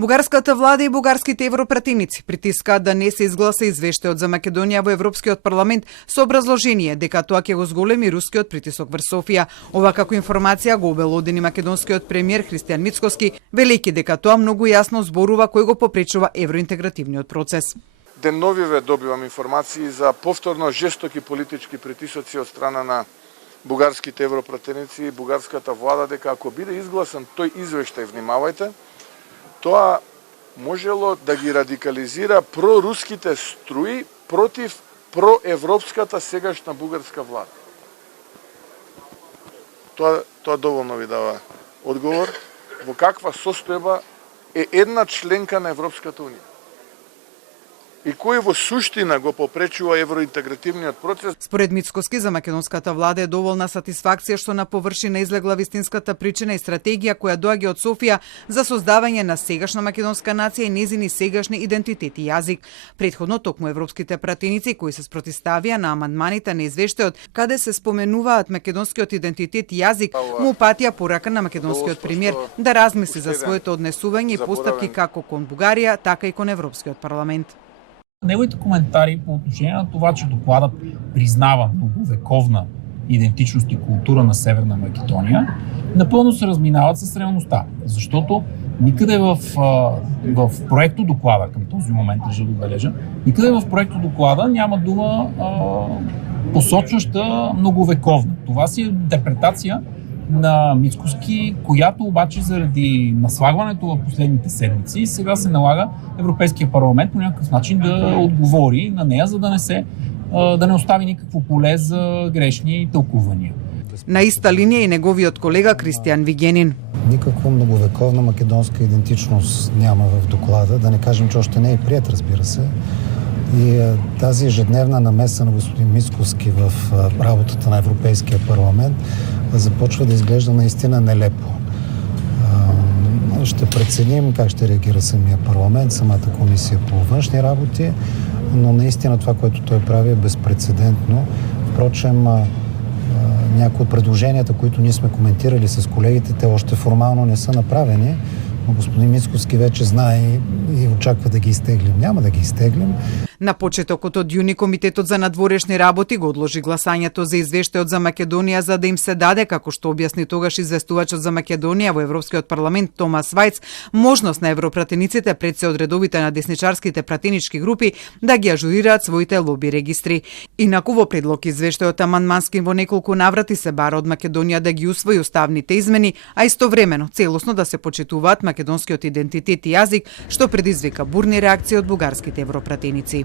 Бугарската влада и бугарските европратеници притискаат да не се изгласа извештајот за Македонија во Европскиот парламент со образложение дека тоа ќе го зголеми рускиот притисок врз Софија. Ова како информација го обелодени македонскиот премиер Христијан Мицкоски, велејќи дека тоа многу јасно зборува кој го попречува евроинтегративниот процес. Деновиве добивам информации за повторно жестоки политички притисоци од страна на бугарските европратеници и бугарската влада дека ако биде изгласан тој извештај, внимавајте, тоа можело да ги радикализира проруските струи против проевропската сегашна бугарска влада. Тоа доволно ви дава одговор во каква состојба е една членка на Европската унија и кој во суштина го попречува евроинтегративниот процес. Според Мицкоски, за македонската влада е доволна сатисфакција што на површина излегла вистинската причина и стратегија која доаѓа од Софија за создавање на сегашна македонска нација и незини сегашни идентитет и јазик. Претходно токму европските пратеници кои се спротивставија на амандманите на извештајот каде се споменуваат македонскиот идентитет и јазик, му упатија порака на македонскиот премиер да размисли за своето однесување и постапки како кон Бугарија, така и кон Европскиот парламент. Неговите коментари по отношение на това, че докладът признава многовековна идентичност и култура на Северна Македония, напълно се разминават с реалността. Защото никъде в проекто доклада, към този момент държа да отбележа, никъде в проекто доклада няма дума посочваща многовековна. Това си е интерпретация на Мицкоски, която обаче заради наслагването в последните седмици сега се налага Европейския парламент по някакъв начин да отговори на нея, за да не остави никакво поле за грешни тълкувания. На иста линија и неговиот колега Кристијан Вигенин. Никаква многовековна македонска идентичност няма в доклада, да не кажем, че още не е приет, разбира се. И тази ежедневна намеса на господин Мицкоски в работата на Европейския парламент започва да изглежда наистина нелепо. Ще преценим как ще реагира самия парламент, самата комисия по външни работи, но наистина това, което той прави, е безпрецедентно. Впрочем, някои от предложенията, които ние сме коментирали с колегите, те още формално не са направени, но господин Мицкоски вече знае и очаква да ги изтеглим. Няма да ги изтеглим. На почетокот од јуни Комитетот за надворешни работи го одложи гласањето за извештајот за Македонија за да им се даде, како што објасни тогаш известувачот за Македонија во Европскиот парламент Томас Вајц, можност на европратениците пред се од редовите на десничарските пратенички групи да ги ажурираат своите лоби регистри. Инаку во предлог извештајот амандмански во неколку наврати се бара од Македонија да ги усвои уставните измени, а истовремено целосно да се почитуваат македонскиот идентитет и јазик, што предизвика бурни реакции од бугарските европратеници.